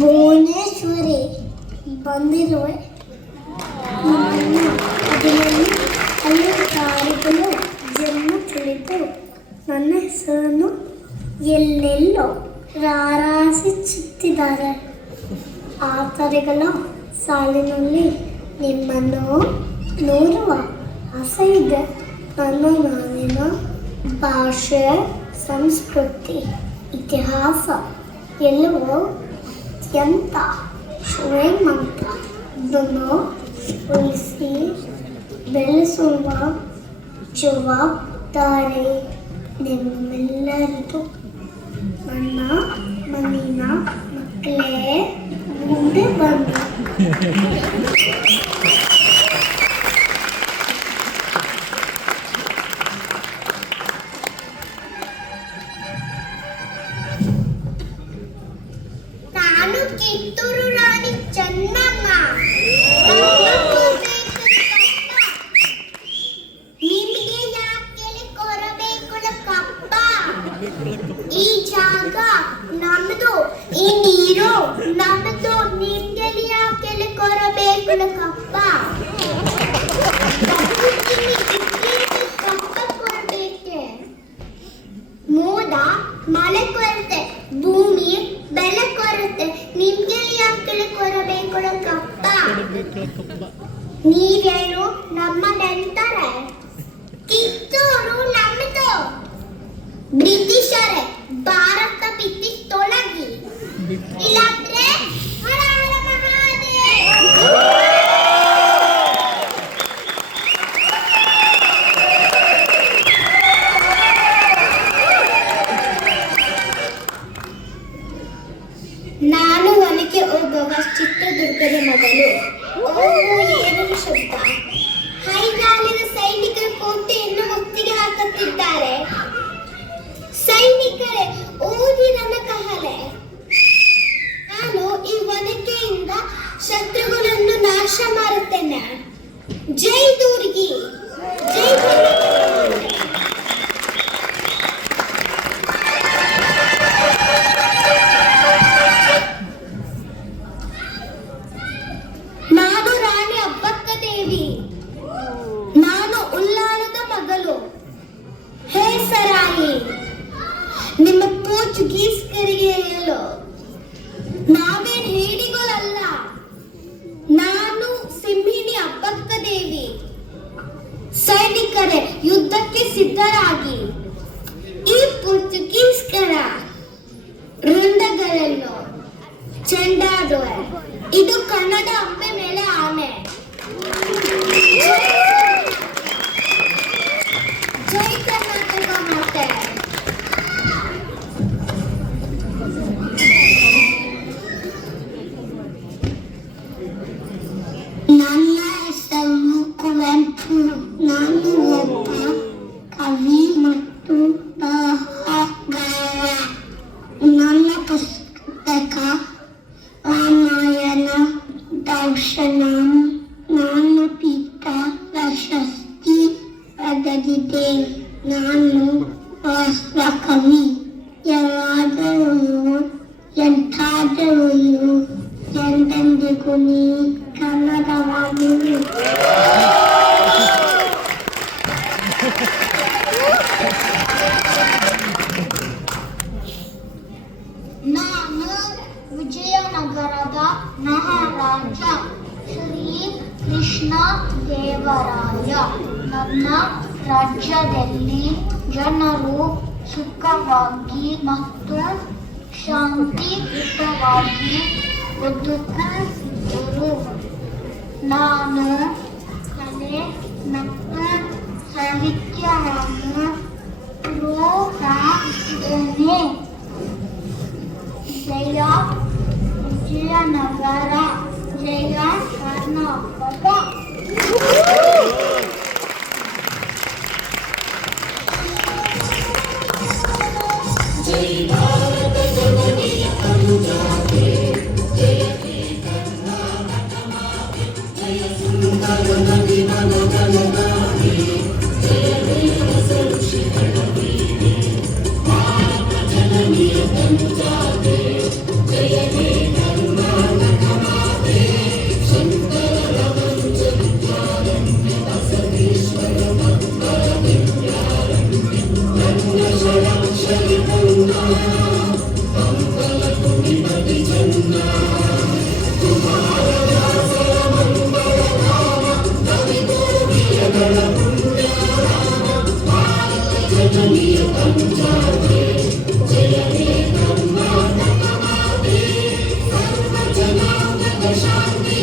ಭುವನೇಶ್ವರಿ ಬಂದಿರುವೆ. 15 ತಾರೀಖು ಜನ್ಮ ತಿಳಿದು ನನ್ನ ಹೆಸರನ್ನು ಎಲ್ಲೆಲ್ಲೋ ರಾರಾಜಿಸುತ್ತಿದ್ದಾರೆ. ಆ ತಾರೆಗಳ ಸಾಲಿನಲ್ಲಿ ನಿಮ್ಮನ್ನು ನೋಡುವ ಆಸೆ ಇದೆ. ನನ್ನ ನಾಡಿನ ಭಾಷೆ, ಸಂಸ್ಕೃತಿ, ಇತಿಹಾಸ ಎಲ್ಲವೂ ಅತ್ಯಂತ ಶ್ರೀಮಂತ. ಇದನ್ನು ಉಳಿಸಿ ಬೆಳೆಸುವ ಜವಾಬ್ದಾರಿ ನಿಮ್ಮೆಲ್ಲರದು. ನನ್ನ ಮನೆಯ ಮಕ್ಕಳೇ ಮುಂದೆ ಬಂದು ಕಿತ್ತೂರು ರಾಣಿ ಚೆನ್ನಮ್ಮ. ನಿಮಗೆ ಯಾಕೆ ಕೊರಬೇಕು ಕಪ್ಪ? ಈ ಜಾಗ ನಮ್ಮದು, ಈ ನೀರು ನಮ್ಮದು. ನಿಮ್ಗೆ ಯಾಕೆ ಕೊರಬೇಕು ಕಪ್ಪ? ಕಪ್ಪ ಕೊರಬೇಕೆ? ಮೋಡ ಮಳೆ ಕೊರತೆ, ಭೂಮಿ ಬೆಲೆ ಕೊರತೆ. ನಿಮ್ಗೆ ಯಾಕೆ ಕೊರಬೇಕು ಕಪ್ಪ? ನೀವೇನು ನಮ್ಮದಂತಾರೆ? ಕಿತ್ತೂರು ನಮ್ಮದು. ಬ್ರಿಟಿಷರೇ ಭಾರತ ಬಿಟ್ಟು ತೊಲಗಿ, ಇಲ್ಲಾಂದ್ರೆ ಹರ ಹರ ಮಹಾದೇವ. ನಾನು ಒನಕೆ ಹೋಗುವ ಚಿತ್ರದುರ್ಗದ ಮಗಳು. ಓಹೋ, ಏನದು ಶಬ್ದ? ಹೈಗಾಲಿನ ಸೈನಿಕರ ಕೋಟೆಯನ್ನು ಮುತ್ತಿಗೆ ಹಾಕುತ್ತಿದ್ದಾರೆ. ಸೈನಿಕರೇ, ಓದಿ ನನ್ನ ಕಹಳೆ. ನಾನು ಈ ಒನಕೆಯಿಂದ ಶತ್ರುಗಳನ್ನು ನಾಶ ಮಾಡುತ್ತೇನೆ. ಜೈ ದುರ್ಗಿ, ಜೈ ದುರ್ಗಿ. ನಾನು ಉಲ್ಲಾಳದ ಮಗಳು. ಹೇ ಸರಾಯಿ, ನಿಮ್ಮ ಪೋರ್ಚುಗೀಸ್ಕರಿಗೆ ಹೇಳು, ನಾವೇನ್ ಹೇಡಿಗಳಲ್ಲ. ನಾನು ಸಿಂಹಿಣಿ ಅಬ್ಬಕ್ಕ ದೇವಿ. ಸೈನಿಕರೇ, ಯುದ್ಧಕ್ಕೆ ಸಿದ್ಧರಾಗಿ. ಈ ಪೋರ್ಚುಗೀಸ್ಕರ ವೃಂದಗಳನ್ನು ಚೆಂಡಾಡುವ. ಇದು ಕನ್ನಡ ಅಂಬೆ ಮೇಲೆ ಆನೆ. ಜೈ ಕರ್ನಾಟಕ ಮಾತೆ. ನನ್ನ ಹೆಸರು ಕುವೆಂಪು. ನಾನು ಒಬ್ಬ ಕವಿ ಮತ್ತು ಬರಹಗಾರ. ನನ್ನ ಪುಸ್ತಕ ರಾಮಾಯಣ ದರ್ಶನಂ. ನಾನು ಪೀಠ ಪ್ರಶಸ್ತಿ ಪಡೆದಿದ್ದೆ. ನಾನು ರಾಷ್ಟ್ರ ಕವಿ. ಎಲ್ಲಾದರೂ ಎಂತಾದರೂ ಎಂದೆಂದಿಗೂ ನೀ ಕನ್ನಡವಾಗಿರು. ನಾನು ವಿಜಯನಗರದ ಮಹಾರಾಜ ಶ್ರೀ ಕೃಷ್ಣ ದೇವರಾಯ. ನನ್ನ ರಾಜ್ಯದಲ್ಲಿ ಜನರು ಸುಖವಾಗಿ ಮತ್ತು ಶಾಂತಿಯುತವಾಗಿ ಬದುಕಿದ್ದರು. ನಾನು ಕಲೆ ಮತ್ತು ಸಾಹಿತ್ಯವನ್ನು ಪ್ರೋತ್ಸಾಹಿಸಿದ್ದೇನೆ. ಜಯ ವಿಜಯನಗರ, ಜಯ ಕರ್ನಾಟಕ. ಜೈ ಭಾರತ ಜನನಿಯ ಅನುಜಾತೆ, ಜಯ ಹೇ ಕರ್ನಾಟಕ ಮಾತೆ, ಜಯ ಸುಂದರ ನದಿ ಮನಗಲಗಾಮಿ, ಜಯ ದೇವಸ ಋಷಿಗಳ ವೀಣೆ. ಭಾರತ ಜನನಿಯ ಅನುಜಾತೆ, ಜಯ ಹೇ ಕರ್ನಾಟಕ. शांति